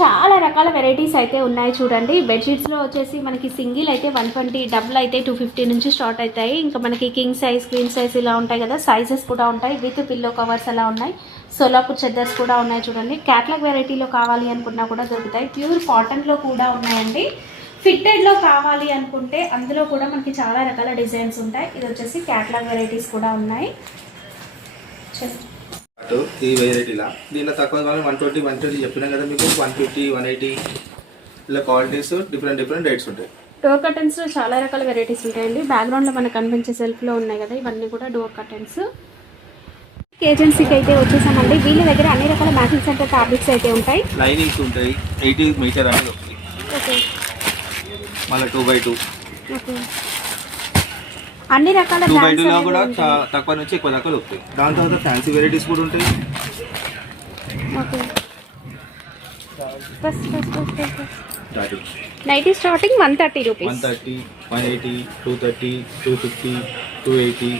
చాలా రకాల వెరైటీస్ అయితే ఉన్నాయి చూడండి. బెడ్షీట్స్లో వచ్చేసి మనకి సింగిల్ అయితే 120, డబుల్ అయితే 250 నుంచి స్టార్ట్ అవుతాయి. ఇంకా మనకి కింగ్ సైజ్, క్వీన్ సైజ్ ఇలా ఉంటాయి కదా. సైజెస్ కూడా ఉంటాయి, విత్ పిల్లో కవర్స్ అలా ఉన్నాయి. సోలాపూర్ చెద్దర్స్ కూడా ఉన్నాయి చూడండి. క్యాట్లాగ్ వెరైటీలో కావాలి అనుకున్నా కూడా దొరుకుతాయి. ప్యూర్ కాటన్లో కూడా ఉన్నాయండి. ఫిట్టెడ్లో కావాలి అనుకుంటే అందులో కూడా మనకి చాలా రకాల డిజైన్స్ ఉంటాయి. ఇది వచ్చేసి క్యాట్లాగ్ వెరైటీస్ కూడా ఉన్నాయి. ఈ వెరైటీలా దీనిలో తక్కువ 120, 130 చెప్పినా కదా మీకు. 150, 180 ఇలా క్వాలిటీస్ డిఫరెంట్ రేట్స్ ఉంటాయి. డోర్ కర్టెన్స్లో చాలా రకాల వెరైటీస్ ఉంటాయండి. బ్యాక్గ్రౌండ్లో మనకు కనిపించే సెల్ఫ్లో ఉన్నాయి కదా, ఇవన్నీ కూడా డోర్ కర్టెన్స్. ఏజెన్సీకి అయితే వచ్చేసామండి. వీళ్ళ దగ్గర అన్ని రకాల మ్యాచింగ్ సెంటర్ ఫ్యాబ్రిక్స్ అయితే ఉంటాయి. లైనింగ్స్ ఉంటాయి. 80 మీటర్ అనేది వస్తుంది. ఓకే, మళ్ళీ 2x2. ఓకే, అన్ని రకాల 2x2లో కూడా తక్కువ నుంచి ఎక్కువ దాకా వస్తాయి. దాని తర్వాత ఫ్యాన్సీ వెరైటీస్ కూడా ఉంటాయి. Okay, nightie starting 130 rupees. 130, 180, 230, 250, 280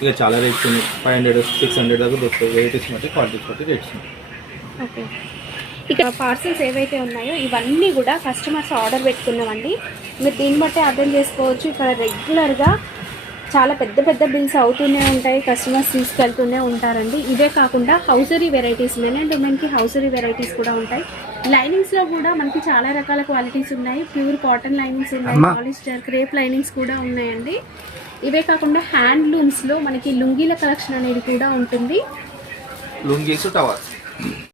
ఇక చాలా రేట్స్ ఉన్నాయి. 500, 600 దాకా దొరుకుతాయి. వెరైటీస్ బట్టి క్వాలిటీస్ బట్టి రేట్స్ ఉన్నాయి. ఓకే, ఇక్కడ పార్సల్స్ ఏవైతే ఉన్నాయో ఇవన్నీ కూడా కస్టమర్స్ ఆర్డర్ పెట్టుకున్నామండి. మీరు దీన్ని బట్టి అర్థం చేసుకోవచ్చు. ఇక్కడ రెగ్యులర్గా చాలా పెద్ద బిల్స్ అవుతూనే ఉంటాయి, కస్టమర్స్ తీసుకెళ్తూనే ఉంటారండి. ఇవే కాకుండా హౌసరీ వెరైటీస్, మెన్ అండ్ ఉమెన్కి హౌసరీ వెరైటీస్ కూడా ఉంటాయి. లైనింగ్స్లో కూడా మనకి చాలా రకాల క్వాలిటీస్ ఉన్నాయి. ప్యూర్ కాటన్ లైనింగ్స్ ఉన్నాయి, పాలిస్టర్, క్రేప్ లైనింగ్స్ కూడా ఉన్నాయండి. ఇవే కాకుండా హ్యాండ్లూమ్స్లో మనకి లుంగీల కలెక్షన్ అనేది కూడా ఉంటుంది. Lungis tower